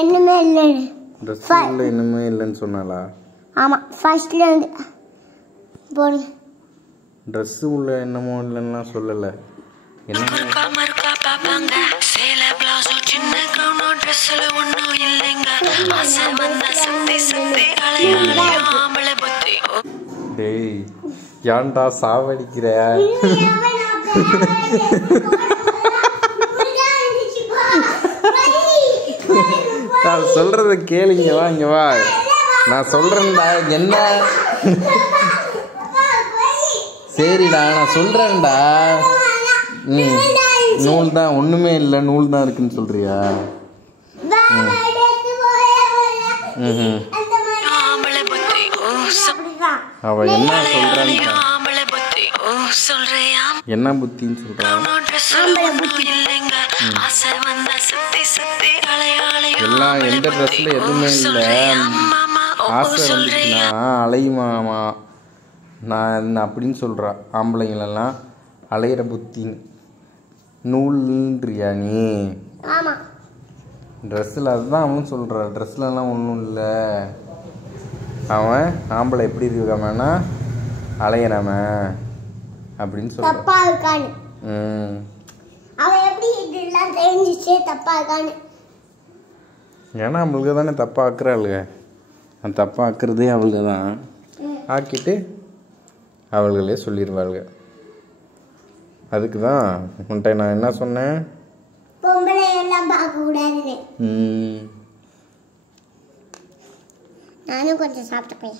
என்னமே இல்லைன்னு. ட்ரெஸ் உள்ள என்னமே இல்லைன்னு சொன்னாலா? ஆமாம், ஃபர்ஸ்ட்லேருந்து போடுங்க. ட்ரெஸ்ஸு உள்ள என்னமோ இல்லைன்னா சொல்லலை. என்ன டேய் ஏன்டா சாவடிக்கிற? நான் சொல்றத கேளுங்க, வா இங்க வா. நான் சொல்றேன்டா. என்ன சரிடா நான் சொல்றேன்டா. நூல் தான், ஒண்ணுமே இல்லை, நூல் தான் இருக்குன்னு சொல்றியா? அவ என்ன சொல்றான்னு என்ன புத்தின்னு சொல்றான். எல்லாம் எந்த ட்ரெஸ்ல எதுவுமே இல்லை. ஆசை வந்துச்சுன்னா அலையுமாமா நான் அப்படின்னு சொல்கிறா. ஆம்பளைங்களெல்லாம் அலையிற புத்தின்னு. நூல்ன்றியா நீ? ட்ரெஸ்ஸில் அதுதான் அவனும் சொல்கிறான். ட்ரெஸ்லலாம் ஒன்றும் இல்லை. அவன் ஆம்பளை எப்படி இருக்காமன்னா அலையிறாமன் அப்படின்னு சொல்கிறான். ஏன்னா அவளுக்கு தானே தப்பாக ஆக்குறாளுங்க. அந்த தப்பாக ஆக்குறதே அவளுக்கு தான். ஆக்கிட்டு அவர்களே சொல்லிடுவாளுங்க. அதுக்கு தான் உன்ட்ட நான் என்ன சொன்னேன், நானும் கொஞ்சம் சாப்பிட்டு போய்